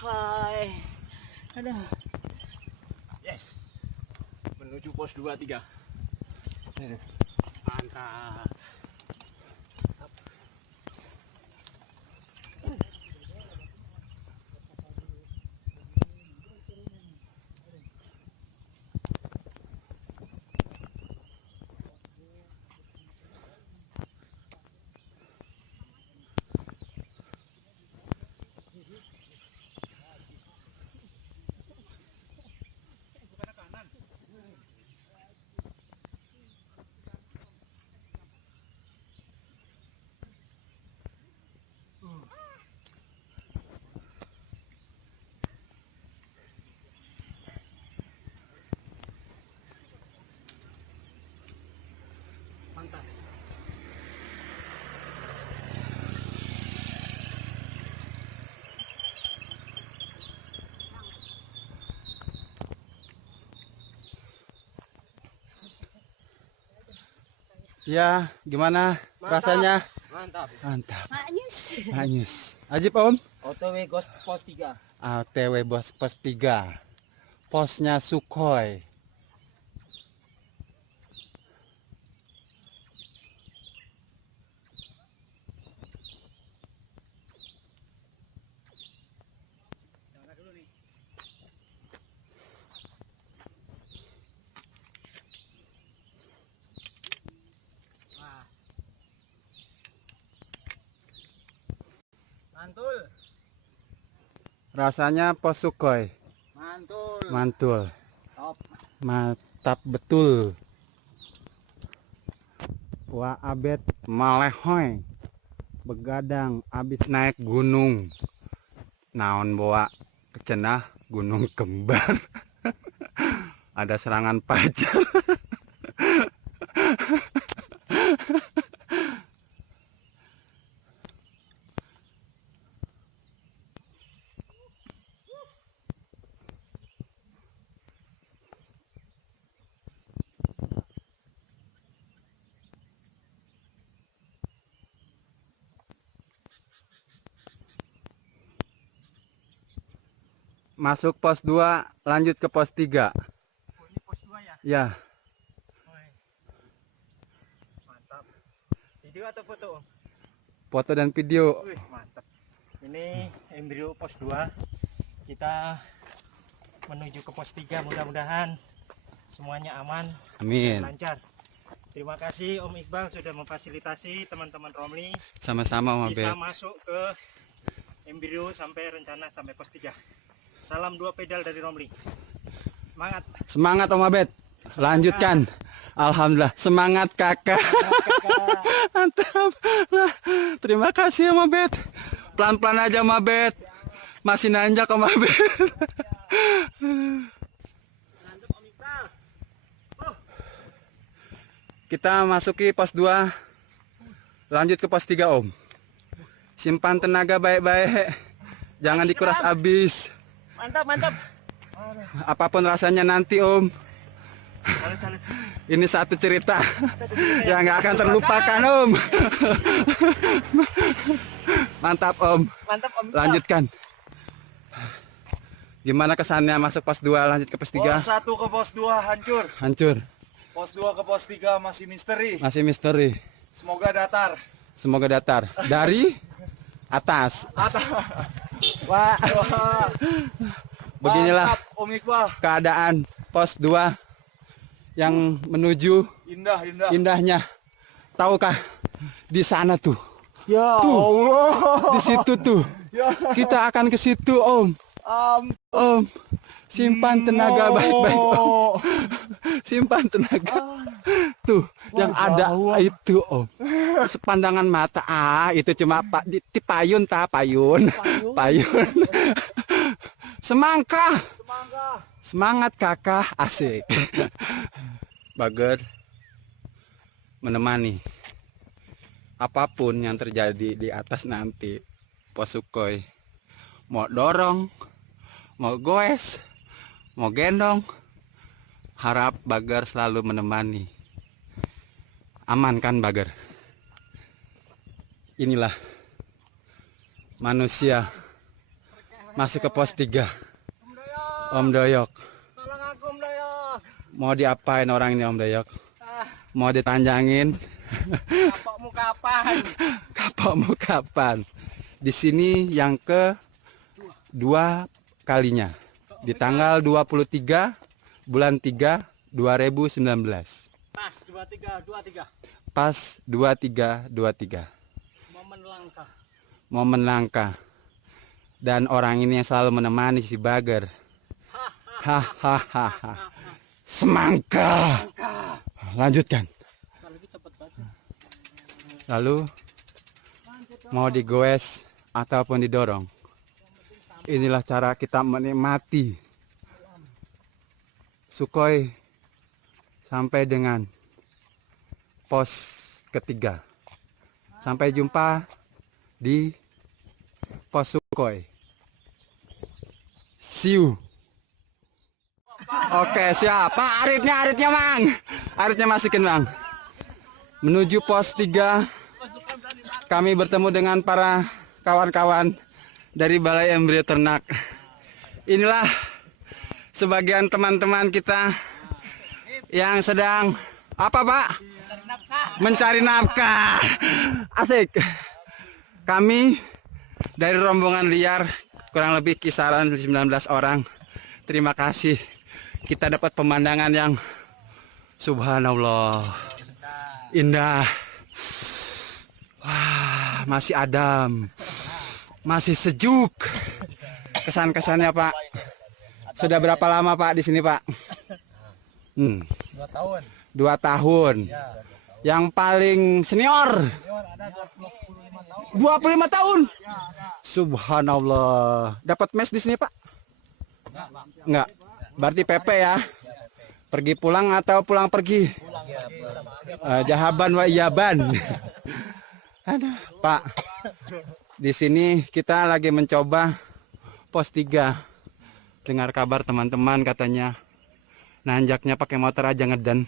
Hai. Aduh. Yes. Menuju pos 23. Mantap. Mantap. Ya, gimana rasanya? Mantap. Mantap. Maknyus. Hanyus. Ajib Om. OTW Ghost pos 3. ATW Bos Pos 3. Posnya Sukhoi. Mantul. Rasanya Pos Sukhoi. Mantul. Mantul. Top. Mantap betul. Wah abet malehoy. Begadang abis naik gunung. Naon bawa kecenah gunung kembar. Ada serangan pajar. Masuk pos 2, lanjut ke pos 3. Oh, ini pos 2 ya? Ya, Woi. Mantap. Video atau foto, Om? foto dan video. Wih, mantap. Ini embrio pos 2. Kita menuju ke pos 3, mudah-mudahan semuanya aman Amin. dan lancar. Terima kasih Om Iqbal sudah memfasilitasi teman-teman Romli Sama-sama Om bisa Abed. masuk ke embrio sampai rencana sampai pos 3. Salam 2 pedal dari Romli. Semangat. Semangat Om Abed. Lanjutkan. Alhamdulillah. Semangat kakak. Mantap. Nah, terima kasih Om Abed. Pelan-pelan aja Om Abed. Masih nanjak Om Abed. Mantap Om Iqbal. Kita masuki pos 2. Lanjut ke pos 3 Om. Simpan tenaga baik-baik. Jangan dikuras habis. Mantap, mantap. Apapun rasanya nanti Om. Salut. Ini satu cerita yang nggak akan terlupakan Om. Mantap Om. Mantap Om Iqbal. Lanjutkan. Gimana kesannya masuk pos 2 lanjut ke pos 3? Pos 1 ke pos 2 hancur. Hancur. Pos 2 ke pos 3 masih misteri. Masih misteri. Semoga datar. Semoga datar. Dari atas. Wah, Wah, Beginilah mantap, Om Iqbal. keadaan pos 2 yang menuju Indah. indahnya. Tahukah di sana tuh? Ya Tuh. Allah. Di situ tuh. Ya Kita akan ke situ Om. Om, simpan tenaga baik-baik Om. Simpan tenaga. Tuh, yang ada itu Om. Sepandangan mata itu cuma Pak di payun payun. Semangka. Semangat kakak, asik. Bager menemani apapun yang terjadi di atas nanti. Pos Sukhoi mau dorong, mau goes, mau gendong, harap Bager selalu menemani. Aman kan Bager? Inilah manusia Masuk ke pos 3. Om Doyok. Tolong aku Om Doyok. Mau diapain orang ini Om Doyok? Mau ditanjangin? Kapokmu kapan? Kapokmu kapan? Di sini yang kedua kalinya. Di tanggal 23 bulan 3 2019. Pas 23. Pas 23. Momen langka. Momen langka. Dan orang ini yang selalu menemani si Bager. Hahaha. Semangka. Lanjutkan. Lalu mau digoes ataupun didorong. Inilah cara kita menikmati Sukhoi sampai dengan pos ketiga. Sampai jumpa di pos Sukhoi. See you. Oke, siap. Pak, aritnya Mang. Aritnya masukin, Bang. Menuju pos 3. Kami bertemu dengan para kawan-kawan dari Balai Embrio Ternak. Inilah sebagian teman-teman kita yang sedang apa, Pak? Mencari nafkah. Asik. Kami dari rombongan liar kurang lebih kisaran 19 orang. Terima kasih. Kita dapat pemandangan yang subhanallah indah. Wah, masih adem, masih sejuk. Kesan-kesannya Pak. Sudah berapa lama Pak di sini Pak? 2 tahun. 2 tahun. Yang paling senior? 25 tahun. Subhanallah. Dapat mes di sini Pak? Enggak. Berarti PP ya. Pergi pulang atau pulang pergi? Jahaban wa iyaban. Aduh, Pak. Di sini kita lagi mencoba pos 3. Dengar kabar teman-teman katanya nanjaknya pakai motor aja ngeden.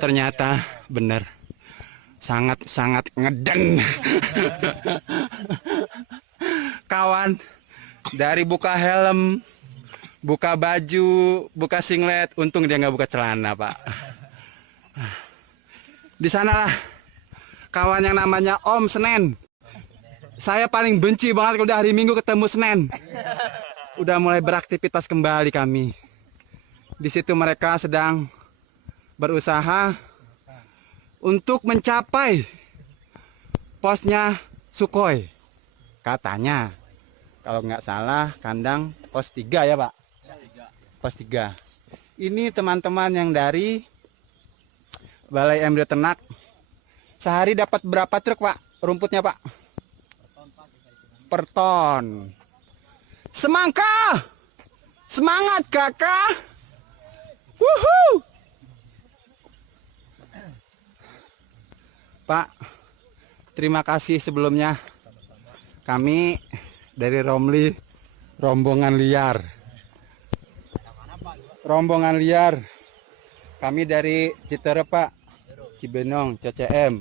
Ternyata benar. Sangat-sangat ngeden. Kawan dari buka helm, buka baju, buka singlet, untung dia nggak buka celana Pak. Di sanalah kawan yang namanya Om Senen. Saya paling benci banget kalau udah hari Minggu ketemu Senen. Udah mulai beraktivitas kembali kami. Di situ mereka sedang berusaha untuk mencapai posnya Sukhoi. Katanya, kalau nggak salah kandang pos 3 ya Pak? Pos 3. Ini teman-teman yang dari Balai Embrio Ternak. Sehari dapat berapa truk Pak rumputnya Pak? Per ton. Semangka! Semangat kakak! Wuhu! Pak, terima kasih sebelumnya. Kami dari Romli, rombongan liar. Rombongan liar. Kami dari Citere Pak, Cibenong, CCM.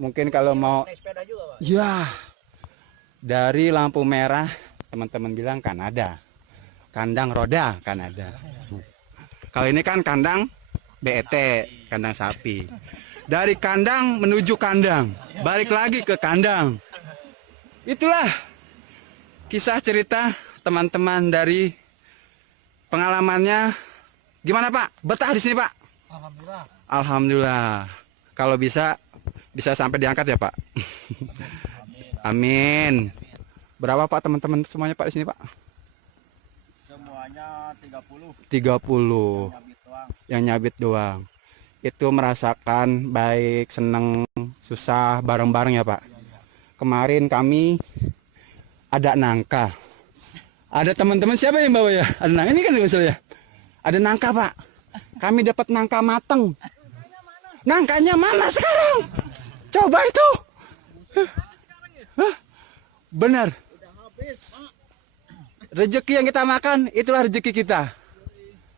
Mungkin kalau mau, ya, dari lampu merah, teman-teman bilang Kanada. Kandang roda Kanada. Kalau ini kan kandang BET, kandang sapi. Dari kandang menuju kandang, balik lagi ke kandang. Itulah kisah cerita teman-teman dari pengalamannya. Gimana Pak? Betah di sini Pak? Alhamdulillah. Alhamdulillah. Kalau bisa sampai diangkat ya Pak. Amin. Berapa Pak teman-teman semuanya Pak di sini Pak? Semuanya 30. 30. Yang nyabit doang. Itu merasakan baik, seneng, susah, bareng-bareng ya Pak. Kemarin kami ada nangka. Ada teman-teman siapa yang bawa ya? Ada nangka ini kan ya? Ada nangka Pak. Kami dapat nangka mateng. Nangkanya mana sekarang? Coba itu. Hah? Benar. Rezeki yang kita makan itulah rezeki kita.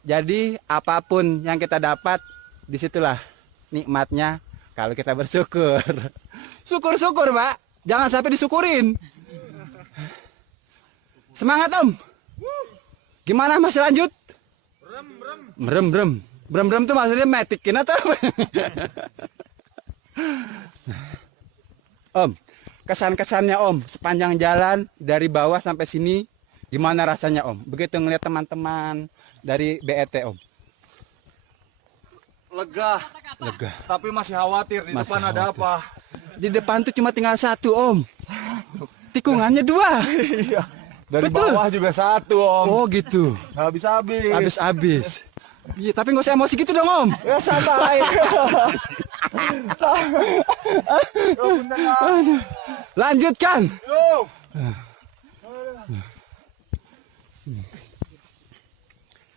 Jadi apapun yang kita dapat, disitulah nikmatnya kalau kita bersyukur. Syukur-syukur Pak. Jangan sampai disyukurin. Semangat Om. Gimana masih lanjut? Brem brem. Brem brem tuh maksudnya metikin atau apa? Om, kesan-kesannya Om sepanjang jalan dari bawah sampai sini gimana rasanya Om? Begitu ngeliat teman-teman dari BET Om. Lega, Lega. tapi masih khawatir di Masih depan ada khawatir. apa. Di depan tuh cuma tinggal satu Om. Tikungannya 2. Iya. Dari Betul. bawah juga 1 Om. Oh gitu. Habis-habis. Habis-habis. Iya, tapi nggak usah emosi gitu dong Om. Ya santai. Lanjutkan. Yo.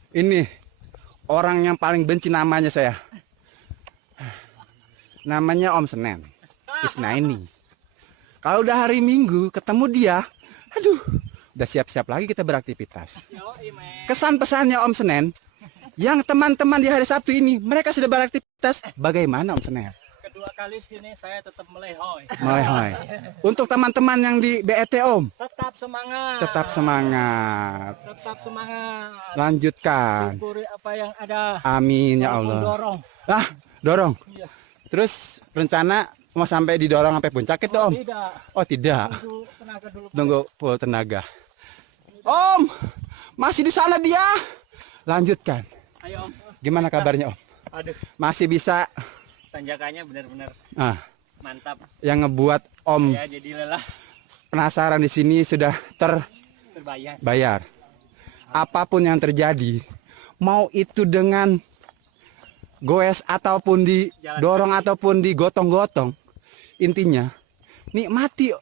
Ini orang yang paling benci namanya saya. Namanya Om Senen. Isnaini. Kalau udah hari Minggu ketemu dia, aduh, udah siap-siap lagi kita beraktivitas. Kesan pesannya Om Senen, yang teman-teman di hari Sabtu ini mereka sudah beraktivitas. Bagaimana Om Senen? Kedua kali sini saya tetap melehoi. Hai. Untuk teman-teman yang di BET Om, Tetap semangat. tetap semangat. Tetap semangat. Lanjutkan. Syukuri apa yang ada. Amin ya Allah. Mendorong. Ah, dorong. Iya. Terus rencana mau sampai didorong sampai puncak itu Om? Tidak. Oh tidak. Tunggu tenaga dulu. Tunggu full tenaga. Om, masih di sana dia. Lanjutkan. Ayo Om. Gimana kabarnya Om? Aduh, Masih bisa? tanjakannya benar-benar Ah, mantap. yang ngebuat Om Ya jadi lelah penasaran di sini sudah terbayar. terbayar. Apapun yang terjadi, mau itu dengan goes ataupun didorong ataupun digotong-gotong, intinya nikmati,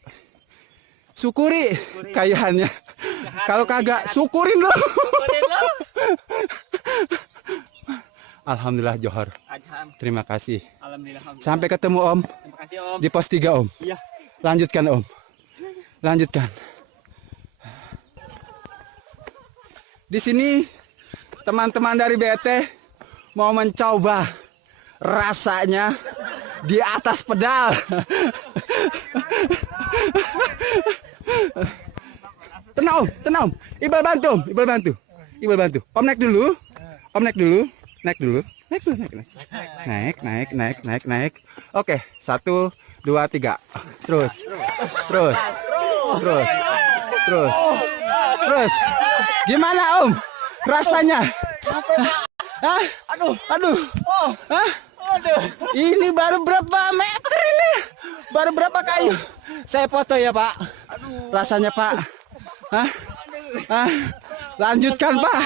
syukuri kayaannya. Kalau kagak syukurin loh. Alhamdulillah Johor. Adham. Terima kasih. Alhamdulillah. Sampai ketemu Om Terima kasih Om. di pos 3 Om. Iya. Lanjutkan Om. Lanjutkan. Di sini teman-teman dari BT mau mencoba rasanya di atas pedal. Tenang Om, tenang Om. Ibal bantu Om, Ibal bantu. Ibal bantu. Om naik dulu. Om naik dulu. Naik dulu. Naik dulu, naik. Oke, 1, 2, 3. Terus. Gimana Om? Rasanya? Hah? Aduh. Hah? Ini baru berapa meter ini? Baru berapa kayu? Saya foto ya Pak. Rasanya Pak. Hah? Lanjutkan Pak.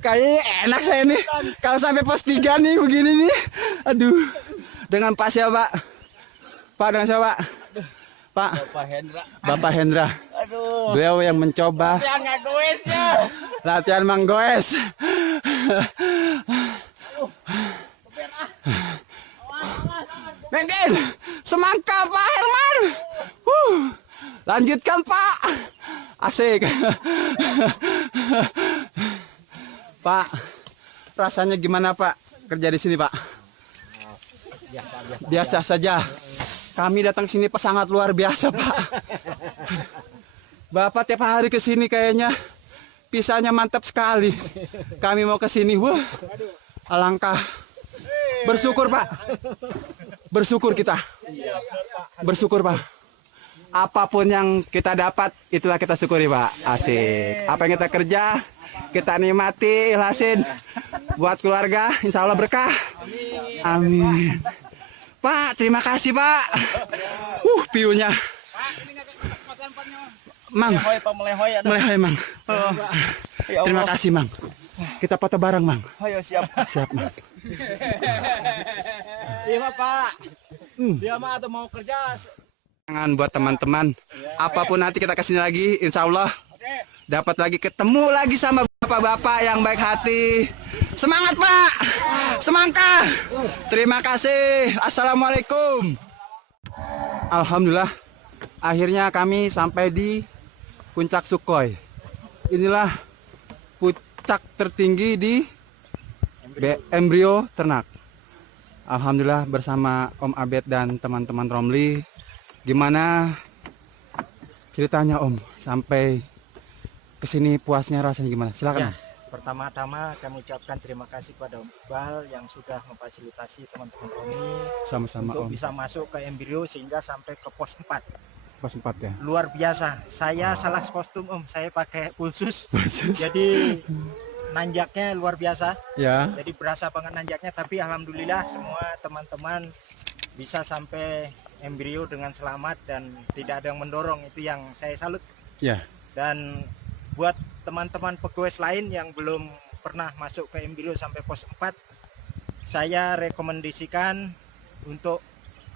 Kayaknya enak saya nih. Kalau sampai pos 3 nih begini nih. Aduh. Dengan Pak siapa Pak? Pak dengan siapa Pak? Pak. Bapak Hendra. Aduh. Beliau yang mencoba. Jangan goesnya. Latihan manggoes. Mungkin semangka Pak Herman. Lanjutkan Pak. Asik. Pak, rasanya gimana Pak kerja di sini Pak? Biasa saja. Kami datang sini Pak sangat luar biasa Pak. Bapak tiap hari ke sini kayaknya pisahnya mantap sekali. Kami mau ke sini, wah, alangkah bersyukur Pak. Bersyukur kita. Bersyukur Pak. Apapun yang kita dapat, itulah kita syukuri Pak. Asik. Apa yang kita kerja, kita nikmati, ikhlasin. Buat keluarga, insya Allah berkah. Amin. Pak, terima kasih Pak. View-nya. Mang, melehoi Mang. Terima kasih Mang. Kita foto bareng Mang. Ayo siap. Siap Mang. Iya Pak. Dia mah atau mau kerja. Jangan buat teman-teman. Apapun nanti kita kesini lagi, insya Allah dapat lagi ketemu lagi sama bapak-bapak yang baik hati. Semangat Pak. Semangka. Terima kasih. Assalamualaikum. Alhamdulillah. Akhirnya kami sampai di Puncak Sukhoi. Inilah puncak tertinggi di Embrio Ternak. Alhamdulillah bersama Om Abed dan teman-teman Romli. Gimana ceritanya Om sampai kesini puasnya rasanya gimana? Silakan. Ya, pertama-tama kami ucapkan terima kasih pada Om Iqbal yang sudah memfasilitasi teman-teman Romi Sama-sama untuk Om. bisa masuk ke embrio sehingga sampai ke pos 4. Pos 4 ya. Luar biasa. Saya salah kostum Om, saya pakai pulsus. Jadi nanjaknya luar biasa. Ya. Jadi berasa banget nanjaknya, tapi alhamdulillah semua teman-teman bisa sampai embrio dengan selamat dan tidak ada yang mendorong. Itu yang saya salut. Ya. Dan buat teman-teman pegawai lain yang belum pernah masuk ke embrio sampai pos 4, saya rekomendasikan untuk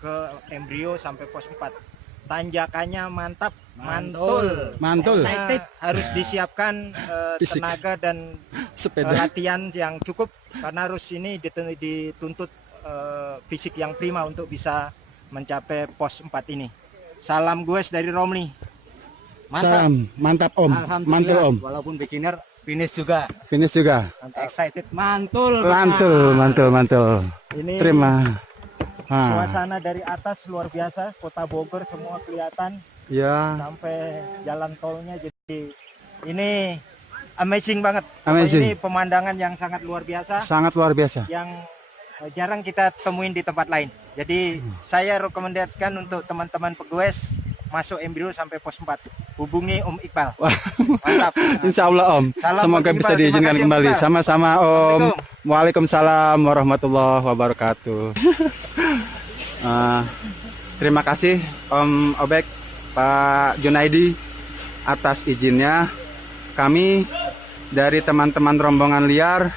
ke embrio sampai pos 4. Tanjakannya mantap, Mantul. Karena harus disiapkan Fisik. tenaga dan Sepeda. latihan yang cukup, karena harus ini dituntut fisik yang prima untuk bisa mencapai pos 4 ini. Salam guys dari Romli. Salam, mantap Om. Mantul Om. Walaupun beginner, finish juga. Finish juga. Excited, mantul. Mantul. Ini Terima. suasana dari atas luar biasa, kota Bogor semua kelihatan Ya. sampai jalan tolnya. Jadi ini amazing banget. Amazing. Ini pemandangan yang sangat luar biasa, Sangat luar biasa. yang jarang kita temuin di tempat lain. Jadi saya rekomendasikan untuk teman-teman pegawai masuk embrio sampai pos 4. Hubungi Om Iqbal. Mantap. Insya Allah Om. Salam Semoga Om bisa Iqbal. diizinkan Terima kasih, Om kembali. Iqbal. Sama-sama Om. Assalamualaikum. Waalaikumsalam warahmatullahi wabarakatuh. Terima kasih Om Obek, Pak Junaidi atas izinnya. Kami dari teman-teman rombongan liar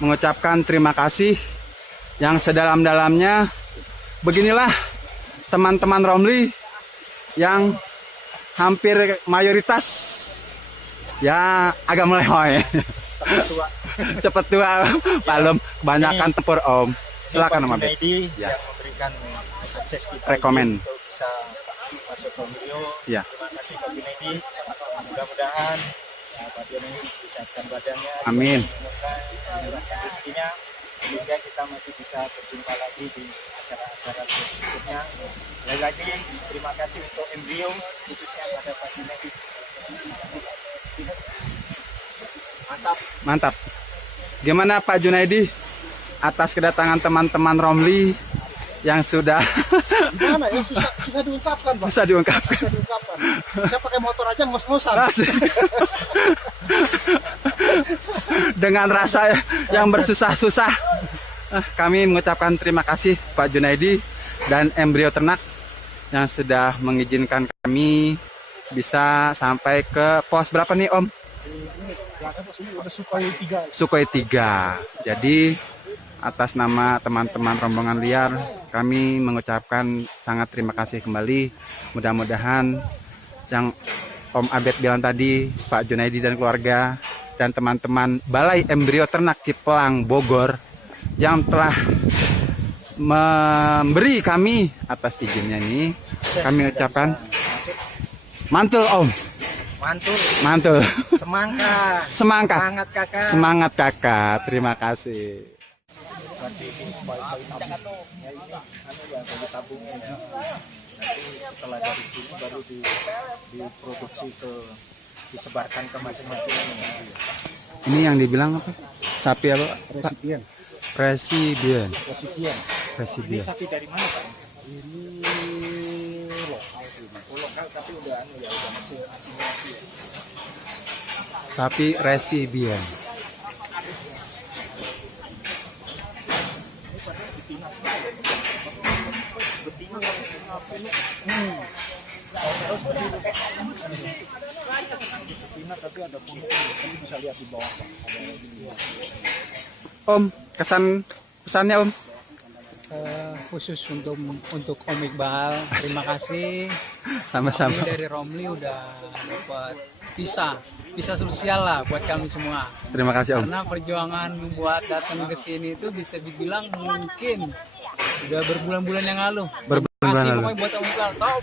mengucapkan terima kasih yang sedalam-dalamnya. Beginilah teman-teman Romli yang hampir mayoritas ya agak melehoi. Cepet tua Palem kebanyakan tempur Om. Silakan Om Abed. Junaidi Ya. yang memberikan akses kita Rekomen. untuk bisa masuk ke embrio. Ya. Terima kasih Pak Junaidi. Mudah-mudahan Pak Junaidi disehatkan badannya. Amin. Dimurahkan rezekinya sehingga kita masih bisa berjumpa lagi di acara-acara berikutnya. Lagi terima kasih untuk embrio khususnya pada Pak Junaidi. Mantap. Mantap. Gimana Pak Junaidi atas kedatangan teman-teman Romli yang sudah Gimana ya, susah diungkapkan Pak. bisa diungkapkan. Susah diungkapkan. Saya pakai motor aja ngos-ngosan. Asik. Dengan rasa yang bersusah-susah, kami mengucapkan terima kasih Pak Junaidi dan embrio ternak yang sudah mengizinkan kami bisa sampai ke pos berapa nih Om? Belakang sini udah Sukhoi 3. Sukhoi 3. Jadi atas nama teman-teman rombongan liar kami mengucapkan sangat terima kasih kembali. Mudah-mudahan yang Om Abed bilang tadi, Pak Junaidi dan keluarga dan teman-teman Balai Embrio Ternak Cipelang Bogor yang telah memberi kami atas izinnya ini, kami ucapkan mantul Om. Mantul. Semangka. Semangat. Semangat kakak. Semangat kakak. Terima kasih. Berarti ini baik-baik tabung. Ya ini ya bagi tabungnya ya. Nanti setelah dari sini baru diproduksi disebarkan ke masing-masing. Ini yang dibilang apa? Sapi apa? Resipien. Presibien. Resipien. Ini Presibien. sapi dari mana Pak? Ini lokal sih. Oh, lokal tapi udah udah masih asimilasi ya. Sapi resibien. Betina tapi ada punuk. Ini bisa lihat di bawah Pak. Ada gini. Om, pesannya Om. Khusus untuk Om Iqbal, terima kasih. Sama-sama. Kami dari Romli udah dapat visa sosial lah buat kami semua. Terima kasih Om. Karena perjuangan buat datang ke sini itu bisa dibilang mungkin udah berbulan-bulan yang lalu. Berbulan-bulan Terima kasih lalu. pokoknya buat Om Iqbal. Top.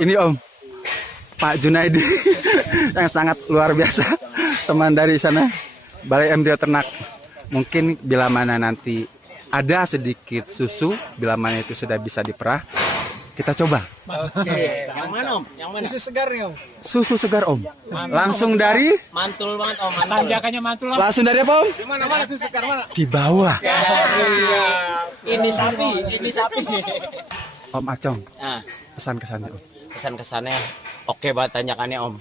Ini Om, Pak Junaidi yang sangat luar biasa, teman dari sana Balai Embrio Ternak. Mungkin bila mana nanti ada sedikit susu, bila mana itu sudah bisa diperah, Kita coba. Oke. Yang mana Om? Yang mana? Susu segar nih Om. Susu segar Om. Langsung dari Mantul banget Om. Mantul. Tanjakannya mantul lah. langsung dari apa Om? Mana susu segar mana? Di bawah. Ini sapi, ini sapi. Om Acong, Nah, pesan kesannya Om. kesan-kesannya oke banget tanjakannya Om.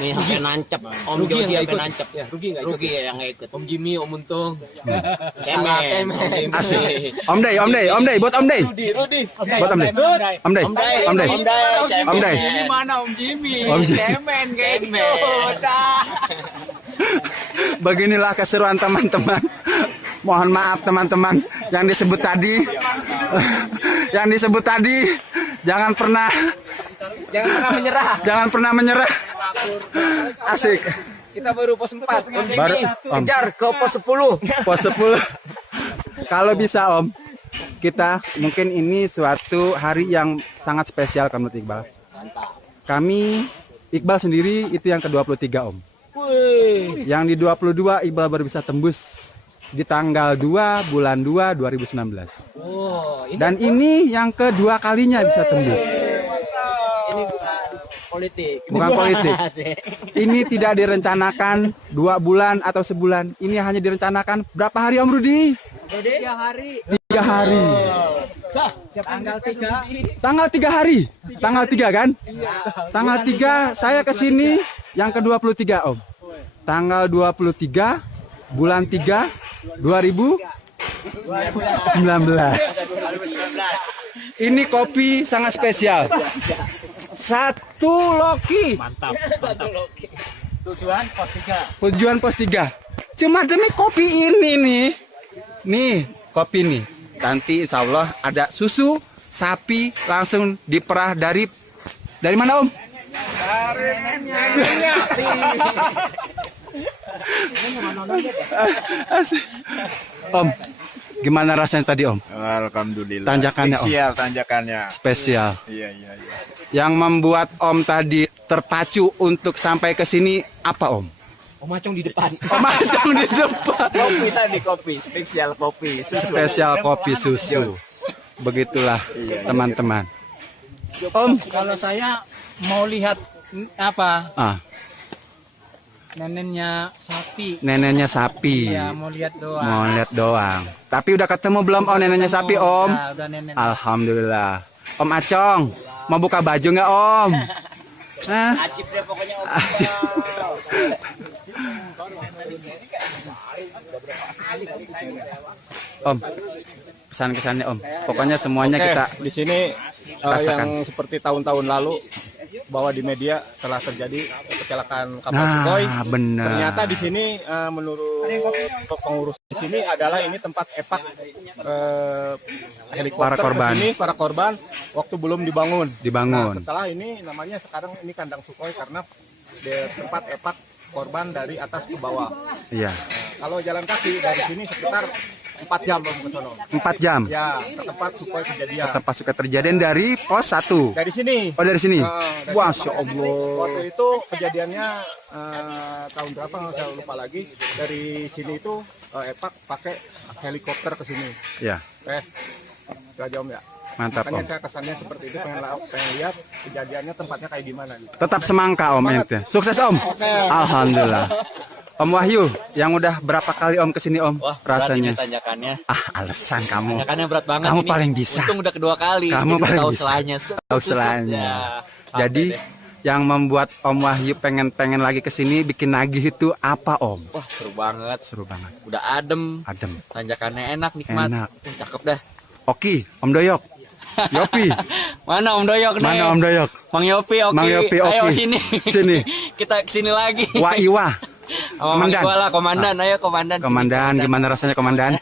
Nih sampai nancep. Om Jody sampai nancep. Rugi ya yang nggak ikut. Om Jimmy, Om Untung. Kemen. Asik. Om Day, buat Om Day. Rudi. Buat Om Day. Om Day. Om Day. Om Day. Ini mana Om Jimmy? Om Jimmy. Cemen kayak gitu. Beginilah keseruan teman-teman. Mohon maaf teman-teman yang disebut tadi. Yang disebut tadi jangan pernah menyerah. Jangan pernah menyerah. Asik. Kita baru pos 4. Baru Om. Kejar ke pos 10. Pos 10. Kalau bisa Om, kita mungkin ini suatu hari yang sangat spesial menurut Iqbal. Kami Iqbal sendiri itu yang ke-23 Om. Yang di 22 Iqbal baru bisa tembus di tanggal 2 bulan 2 2019. Dan ini yang kedua kalinya bisa tembus. Ini bukan politik. Bukan politik. Ini tidak direncanakan 2 bulan atau sebulan. Ini hanya direncanakan berapa hari Om Rudi? 3 hari. 3 hari. Tanggal 3. Tanggal 3 hari. Tanggal 3 kan? Tanggal 3 saya ke sini yang ke-23 Om. Tanggal 23 bulan 3 2019. Ini kopi sangat spesial. 1 loki. Mantap. Tujuan pos 3. Cuma demi kopi ini nih. Nih, kopi nih. Nanti insya Allah ada susu sapi langsung diperah dari mana Om? Om, gimana rasanya tadi Om? Alhamdulillah. Tanjakannya, Om. Spesial tanjakannya. Spesial. Iya. Yang membuat Om tadi terpacu untuk sampai ke sini apa Om? Om Acong di depan. Om Acong di depan. Kopi tadi kopi, spesial kopi. Spesial kopi susu. Begitulah teman-teman. Om, Kalau saya mau lihat apa? Neneknya sapi. Neneknya sapi. Ya, mau lihat doang. Mau lihat doang. Tapi udah ketemu belum Om neneknya sapi Om? Udah nenek. Alhamdulillah. Om Acong, mau buka baju nggak Om? Hah? Acip deh pokoknya Om. Om, pesan kesannya Om. Pokoknya semuanya kita Di sini rasakan. yang seperti tahun-tahun lalu bahwa di media telah terjadi kecelakaan kapal Sukhoi. benar. Ternyata di sini menurut pengurus di sini adalah ini tempat epak helikopter Para korban. ke sini, para korban waktu belum dibangun. Dibangun. Nah, setelah ini namanya sekarang ini kandang Sukhoi karena di tempat epak korban dari atas ke bawah. Iya. Kalau jalan kaki dari sini sekitar 4 jam Om, ke sono. 4 jam. Ya, ke tempat Sukhoi kejadian. Tempat suka terjadian dari pos 1. Dari sini. Oh dari sini. Dari Masya tempat Allah. waktu itu kejadiannya tahun berapa nggak saya lupa lagi. Dari sini itu epak pakai helikopter ke sini. Ya, Itu aja Om ya. mantap Makanya Om. saya kesannya seperti itu, pengen lihat kejadiannya tempatnya kayak gimana gitu. Tetap semangka Om ente. Sukses Om. Alhamdulillah. Om Wahyu, yang udah berapa kali Om kesini Om? Rasanya. Tanjakannya. Alasan kamu. Tanjakannya berat banget. Kamu ini. paling bisa. Untung udah kedua kali. Kamu Jadi paling tahu bisa. selanya. Tahu selanya. Ya, Jadi yang membuat Om Wahyu pengen lagi kesini bikin nagih itu apa Om? wah seru banget. Seru banget. Udah adem. Adem. Tanjakannya enak, nikmat. Enak. Cakep dah. Oki, Om Doyok. Yopi. Mana Om Doyok nih? Mana Om Doyok? Mang Yopi, oke. Mang Yopi, oke. Ayo sini. Sini. Kita kesini lagi. Wah Iwa. Sama Mang Komandan. Iqbal lah, komandan. Ayo komandan. sini, Komandan, gimana rasanya Komandan?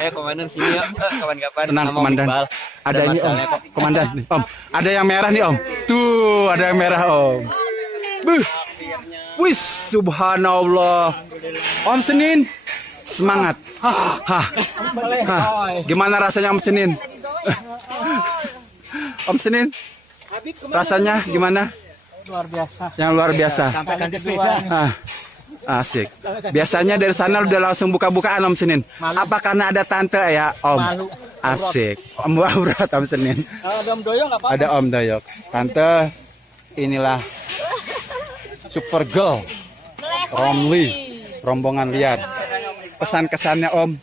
Ayo komandan sini yuk. Kapan-kapan. Tenang sama Om Komandan. Iqbal. Ada ini Om. Marsalnya kok. Komandan nih Om. Ada yang merah nih Om. Tuh, ada yang merah Om. Buh. Wis, subhanallah. Om Senin, semangat. Hah. Gimana rasanya Om Senin? Om Senin, rasanya gimana? Luar biasa. Yang luar biasa. Sampai ganti sepeda. Ah, asik. Biasanya dari sana udah langsung buka-bukaan Om Senin. Apa karena ada tante ya Om? Malu. Asik. Om aurat Om Senin. Ada Om Doyong apa? Ada Om Doyok. Tante, inilah Super Girl Romli, rombongan liar. Pesan kesannya Om.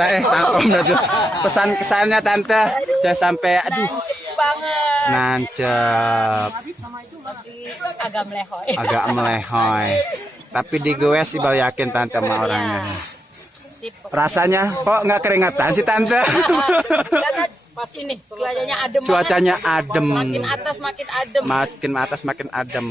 Om Dadu. Pesan kesannya Tante. Saya sampai Banget. nancep. Agak melehoy. Agak melehoy. Tapi digoes sih Bal yakin Tante sama orangnya. Sip. Rasanya kok nggak keringetan sih Tante? Karena pas ini cuacanya adem. Cuacanya banget. adem. Makin atas makin adem. Makin atas makin adem.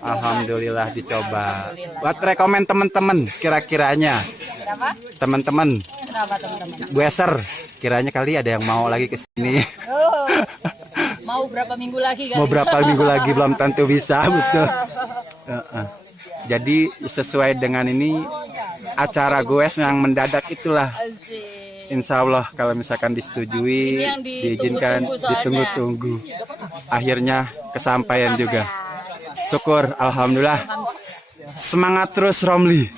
Alhamdulillah dicoba. Buat rekomen teman-teman kira-kiranya. Kenapa? Teman-teman Kenapa teman-teman? Bueser, kiranya kali ada yang mau lagi ke sini. Oh, mau berapa minggu lagi kan? Mau berapa minggu lagi belum tentu bisa, betul. Jadi sesuai dengan ini acara goes yang mendadak itulah. Insya Allah kalau misalkan disetujui, Ini yang diizinkan, ditunggu-tunggu soalnya. ditunggu-tunggu. Akhirnya kesampaian juga. Syukur, alhamdulillah. Semangat terus Romli.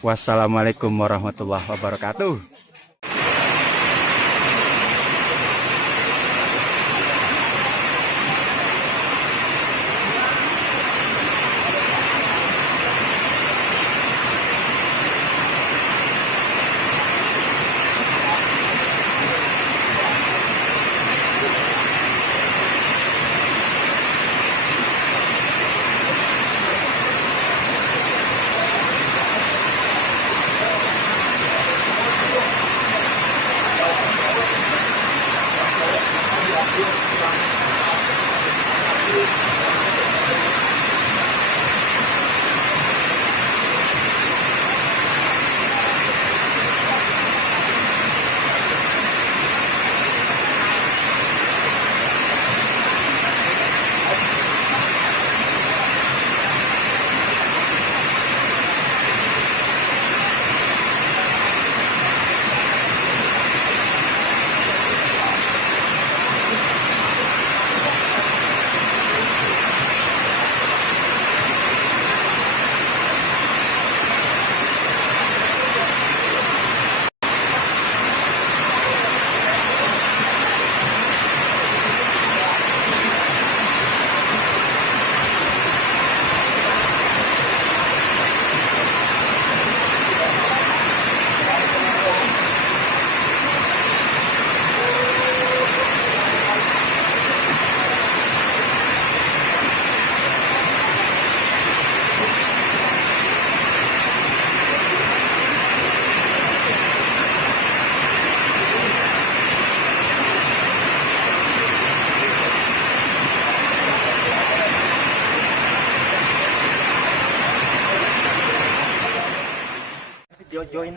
Wassalamualaikum warahmatullahi wabarakatuh.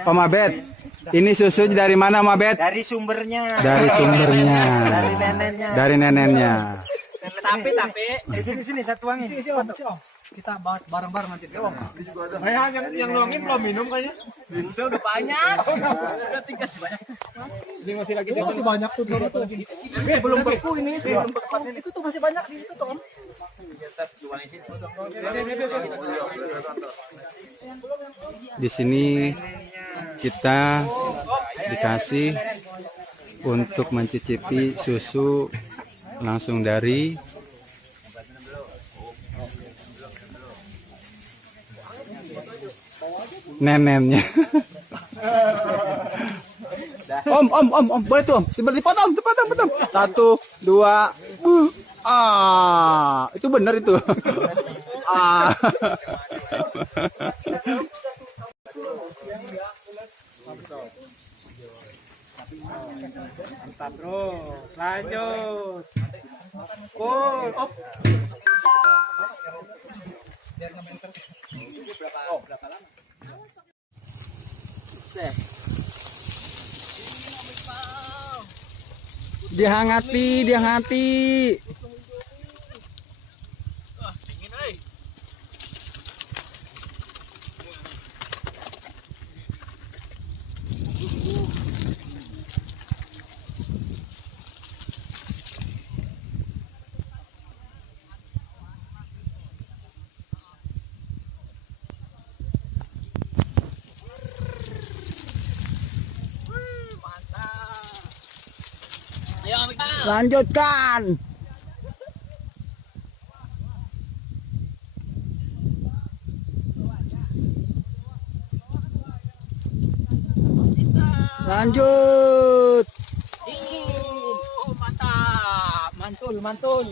Om Abed, ini susu dari mana Om Abed? Dari sumbernya. Dari sumbernya. Dari neneknya. Dari neneknya. Tapi. Sini satu wangi. Kita bareng-bareng nanti. Yang nuangin belum minum kayaknya. Udah banyak. Ini masih lagi. Ini masih banyak tuh. Belum beku ini. Itu tuh masih banyak di situ tuh Om. Di sini kita dikasih untuk mencicipi susu langsung dari neneknya. Om, boleh tuh Om, dipotong. 1, 2, itu benar itu. Mantap terus. Lanjut. Pul. Op. Dihangati. Mantap. Lanjutkan. Lanjut. Mantap. Mantul.